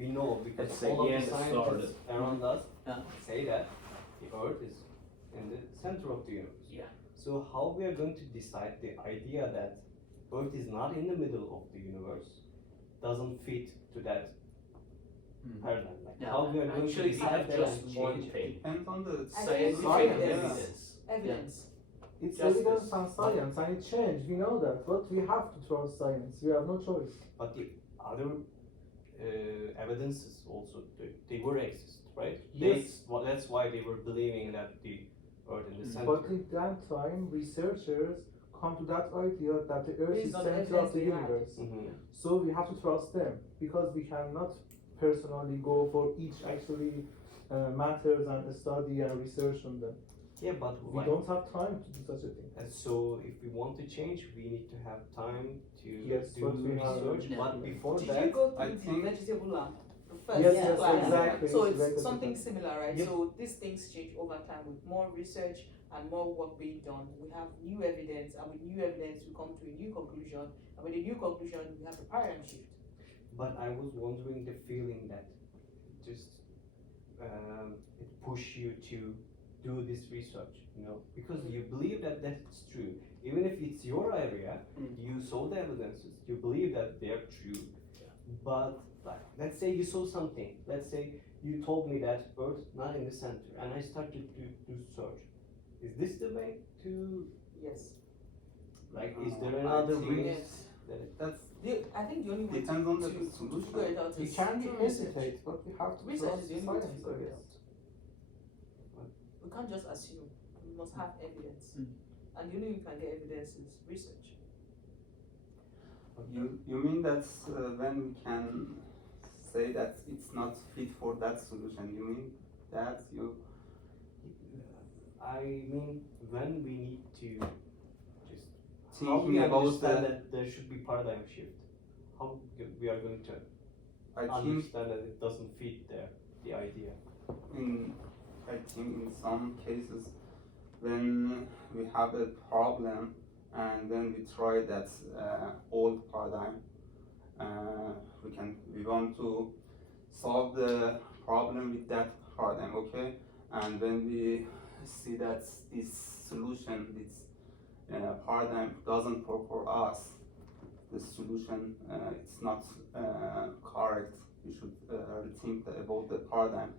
we know because It's all of again the the scientists around us Yeah. say that the Earth is in the center of the universe. Yeah. So how we are going to decide the idea that Earth is not in the middle of the universe doesn't fit to that paradigm. Like Yeah. how we are going to Actually, we decide have that just and one change it. thing. Depends on the Scientific science. evidence. Evidence. It's Justice. evidence and science, and it changed. We know that, but we have to trust science. We have no choice. But the other evidences also they were exist, right? Yes. Well, that's why they were believing that the Earth in the center. But in that time, researchers come to that idea that the Earth Based is on center evidence of the they had. universe. Mhm. So we have to trust them because we cannot personally go for each actually matters and study and research on them. Yeah, but We like, don't have time to do such a thing. and so if we want to change, we need to have time to Yes, do but we have- research. Yeah. But before Did that, you go I through the think- vegetable lamp? The first Yes, yes, class. exactly. So It's related it's to something that. similar, right? Yeah. So these things change over time with more research and more work being done. We have new evidence, and with new evidence, we come to a new conclusion. And with a new conclusion, we have the paradigm shift. but I was wondering the feeling that just it push you to do this research, you know, because you believe that that's true. Even if it's your area, you saw the evidences, you believe that they're true. But like, let's say you saw something. Let's say you told me that Earth not in the center, and I started to do search. Is this the way to Yes. like? Is there I another think way? Yes. That That's I think the only way depends on the to figure solution. it out We is can through research. hesitate, but we have to Research trust is the only way to science, I figure it guess. out. We can't just assume. We must have evidence. And the only way you can get evidence is research. You mean that's when we can say that it's not fit for that solution? You mean that you? I mean, when we need to just how we Thinking about understand the, that there should be paradigm shift. How we are going to I think understand that it doesn't fit the idea. I think in some cases when we have a problem and then we try that old paradigm, we want to solve the problem with that paradigm, okay? And when we see that this solution, this paradigm doesn't work for us, the solution it's not correct. We should rethink about the paradigm.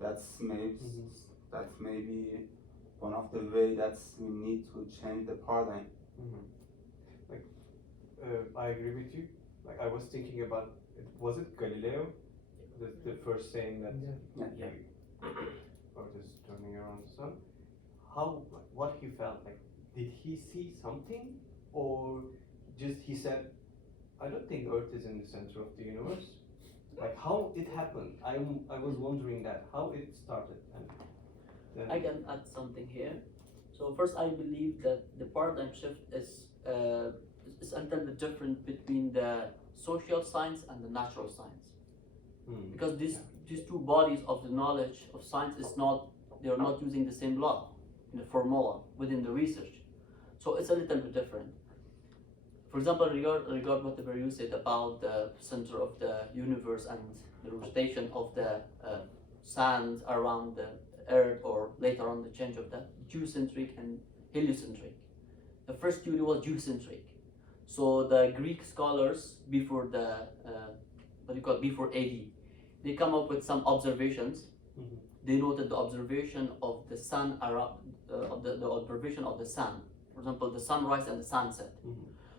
That's maybe one of the way that we need to change the paradigm. Like, I agree with you. Like, I was thinking about was it Galileo, the first saying that Yeah. Earth is turning around the sun. How what he felt like? Did he see something, or just he said, "I don't think Earth is in the center of the universe." Like how it happened. I was wondering that how it started and then I can add something here. So first, I believe that the paradigm shift is entirely different between the social science and the natural science, because these two bodies of the knowledge of science they are not using the same law in the formula within the research. So it's a little bit different. For example, regard whatever you said about the center of the universe and the rotation of the sand around the Earth, or later on the change of that geocentric and heliocentric. The first theory was geocentric. So the Greek scholars before before AD, they come up with some observations. They noted the observation of the sun around the observation of the sun. For example, the sunrise and the sunset.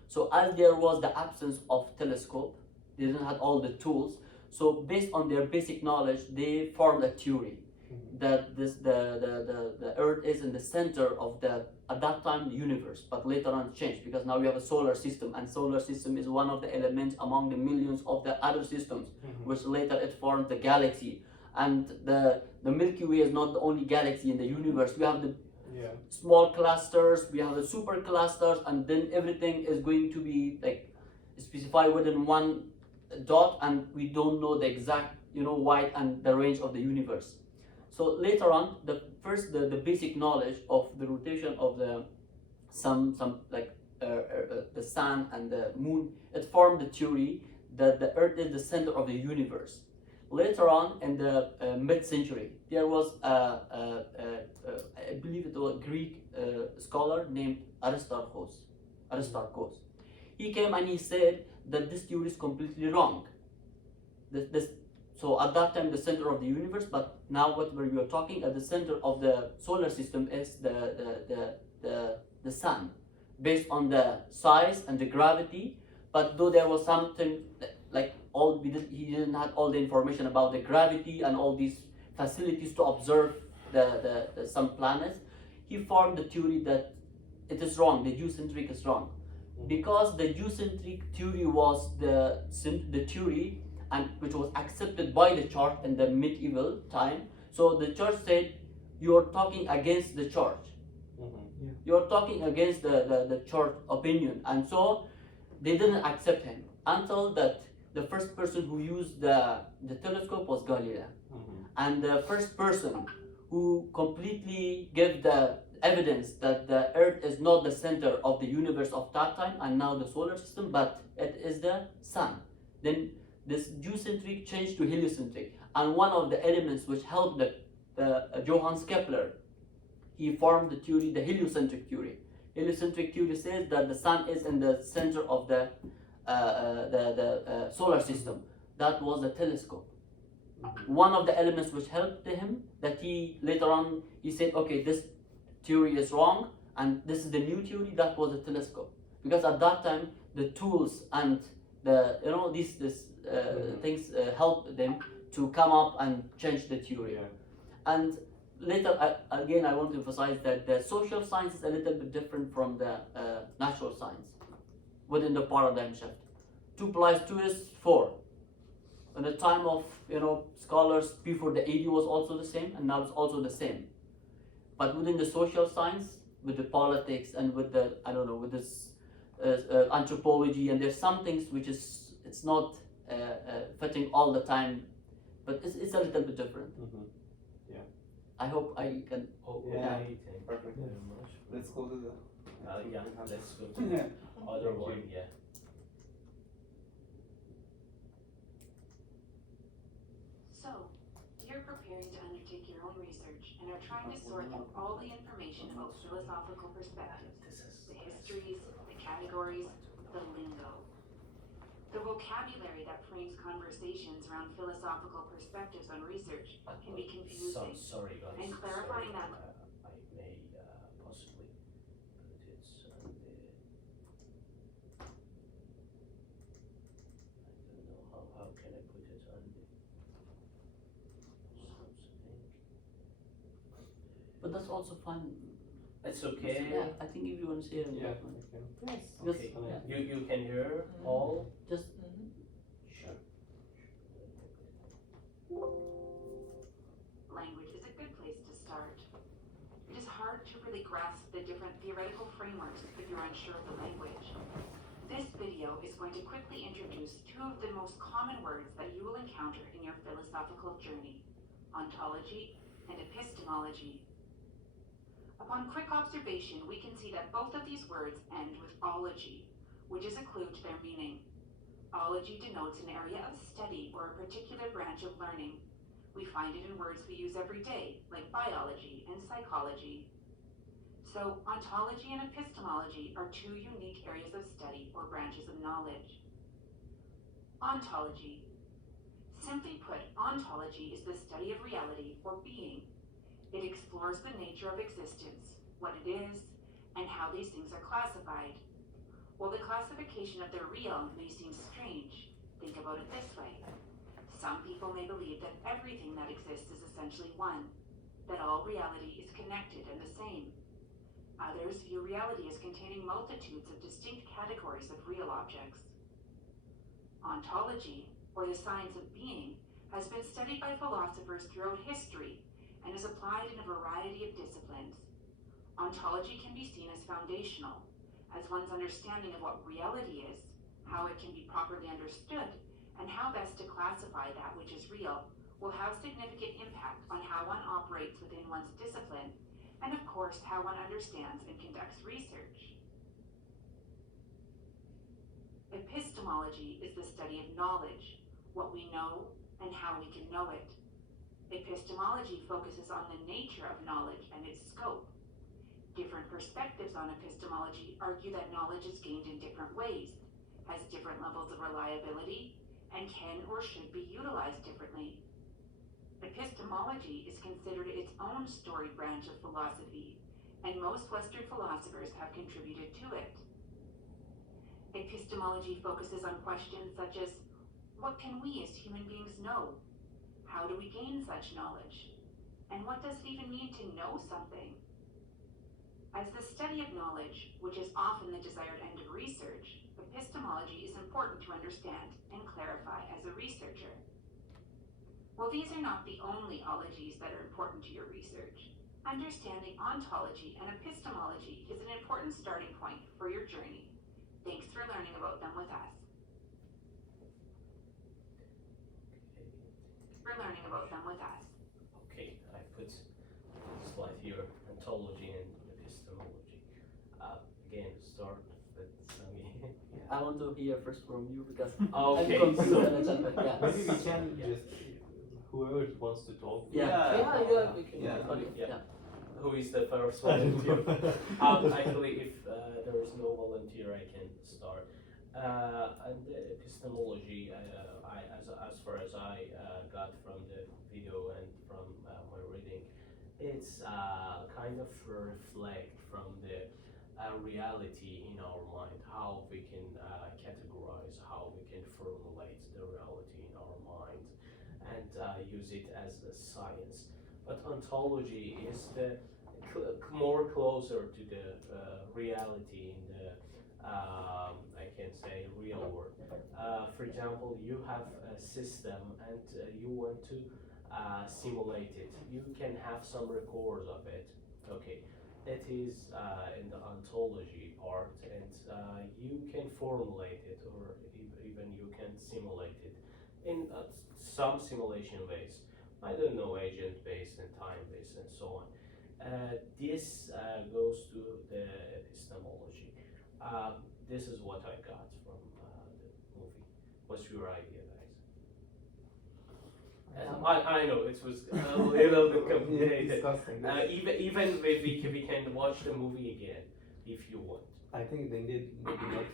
So as there was the absence of telescope, they didn't have all the tools. So based on their basic knowledge, they formed a theory that the Earth is in the center of at that time the universe, but later on it changed because now we have a solar system, and solar system is one of the elements among the millions of the other systems, which later it formed the galaxy. And the Milky Way is not the only galaxy in the universe. We have the small clusters, we have the super clusters, and then everything is going to be like specified within one dot, and we don't know the exact width and the range of the universe. So later on, the basic knowledge of the rotation of the the sun and the moon, it formed the theory that the Earth is the center of the universe. Later on in the mid-century, there was I believe it was a Greek scholar named Aristarchus. He came and he said that this theory is completely wrong. So at that time, the center of the universe, but now what we are talking at the center of the solar system is the sun, based on the size and the gravity. But though there was something like he didn't have all the information about the gravity and all these facilities to observe the some planets, he formed the theory that it is wrong. The geocentric is wrong, because the geocentric theory was the theory and which was accepted by the church in the medieval time. So the church said, you are talking against the church. You are talking against the church opinion, and so they didn't accept him until that the first person who used the telescope was Galileo. And the first person who completely gave the evidence that the earth is not the center of the universe of that time and now the solar system, but it is the sun. Then this geocentric changed to heliocentric, and one of the elements which helped the Johannes Kepler, he formed the theory, the heliocentric theory. Heliocentric theory says that the sun is in the center of the solar system. That was the telescope. One of the elements which helped him, that he later on he said, okay, this theory is wrong and this is the new theory. That was the telescope, because at that time the tools and the these things helped them to come up and change the theory. And later, again, I want to emphasize that the social science is a little bit different from the natural science within the paradigm shift. 2 plus 2 is 4. In the time of scholars before the AD was also the same, and now it's also the same. But within the social science, with the politics and with the with this anthropology, and there's some things which it's not fitting all the time, but it's a little bit different. I hope I can. Perfect. Very much. Let's go to the. Yeah, let's go to the other one. Yeah. So, you're preparing to undertake your own research and are trying to sort through all the information about philosophical perspectives, the histories, the categories, the lingo. The vocabulary that frames conversations around philosophical perspectives on research can be confusing. Sorry, guys. And clarifying that. I may possibly put it on the. I don't know how can I put it on the. Something. But that's also fine. It's okay. Yeah, I think if you want to say it. Yeah. Yes. Okay. Yeah. You can hear all. Just Sure. Language is a good place to start. It is hard to really grasp the different theoretical frameworks if you're unsure of the language. This video is going to quickly introduce 2 of the most common words that you will encounter in your philosophical journey: ontology and epistemology. Upon quick observation, we can see that both of these words end with ology, which is a clue to their meaning. Ology denotes an area of study or a particular branch of learning. We find it in words we use every day, like biology and psychology. So, ontology and epistemology are 2 unique areas of study or branches of knowledge. Ontology. Simply put, ontology is the study of reality or being. It explores the nature of existence, what it is, and how these things are classified. While the classification of the real may seem strange, think about it this way. Some people may believe that everything that exists is essentially one, that all reality is connected and the same. Others view reality as containing multitudes of distinct categories of real objects. Ontology, or the science of being, has been studied by philosophers throughout history and is applied in a variety of disciplines. Ontology can be seen as foundational, as one's understanding of what reality is, how it can be properly understood, and how best to classify that which is real will have significant impact on how one operates within one's discipline, and of course how one understands and conducts research. Epistemology is the study of knowledge, what we know, and how we can know it. Epistemology focuses on the nature of knowledge and its scope. Different perspectives on epistemology argue that knowledge is gained in different ways, has different levels of reliability, and can or should be utilized differently. Epistemology is considered its own storied branch of philosophy, and most Western philosophers have contributed to it. Epistemology focuses on questions such as, what can we as human beings know? How do we gain such knowledge? And what does it even mean to know something? As the study of knowledge, which is often the desired end of research, epistemology is important to understand and clarify as a researcher. While these are not the only ologies that are important to your research, understanding ontology and epistemology is an important starting point for your journey. Thanks for learning about them with us. Okay, I put a slide here, ontology and epistemology. Again, start with Sami. I want to hear first from you because Okay, I'm confused so- and I said, but yeah. Maybe we can Yeah. just, whoever wants to talk. Yeah, we can. Yeah. Yeah. Who is the first volunteer? Actually, if there is no volunteer, I can start. And the epistemology, as far as I got from the video and from my reading, it's kind of reflect from the reality in our mind, how we can categorize, how we can formulate the reality in our mind, and use it as a science. But ontology is the more closer to the reality in the I can say real world. For example, you have a system and you want to simulate it. You can have some records of it. Okay, it is in the ontology part, and you can formulate it, or even you can simulate it in some simulation ways. I don't know, agent-based and time-based and so on. This goes to the epistemology. This is what I got from the movie. What's your idea, guys? I know it was a little bit complicated. Disgusting. Even if we can watch the movie again if you want. I think they did maybe not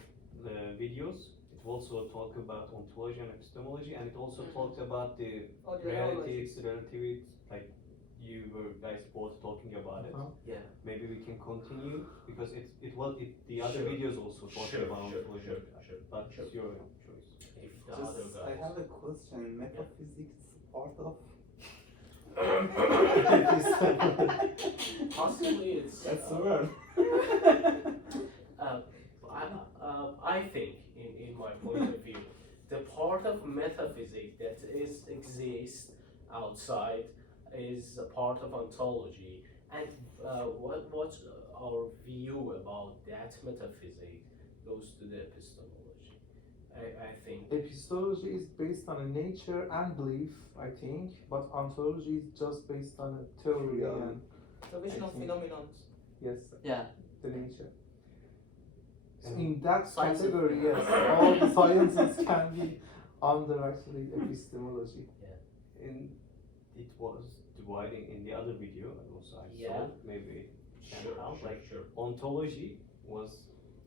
the videos. It also talked about ontology and epistemology, and it also talked about the Or the relatives, relativity, like you were guys both talking about it. Yeah. Maybe we can continue because the other Sure. videos also talked Sure, about sure, ontology, sure. but Sure. it's your choice. If the other Just, guys. I have a question. Metaphysics part of Possibly it's. That's the word. I think, in my point of view, the part of metaphysics that exists outside is a part of ontology, and what's our view about that metaphysics goes to the epistemology. I think. Epistemology is based on a nature and belief, I think, but ontology is just based on a theory Yeah. and Observation of I think- phenomenon. yes, Yeah. the nature. So And in that Science- category, yes, all the sciences can be under actually epistemology. And it was dividing in the other video, and also I Yeah. saw maybe it can help. Like Sure. ontology was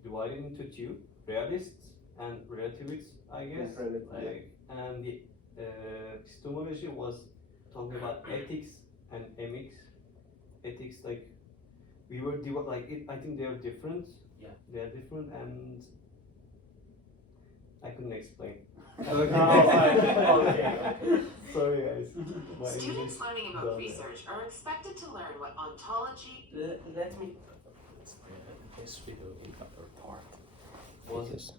divided into two: realists and relativists, I guess. Yeah, relative, yeah. Like, and the epistemology was talking about ethics and emics. Ethics, like we were like it. I think they are different. Yeah. They are different, and I couldn't explain. Okay. Sorry guys. My Students English learning about done. research are expected to learn what ontology, Let me. This video in other part. Was it? Because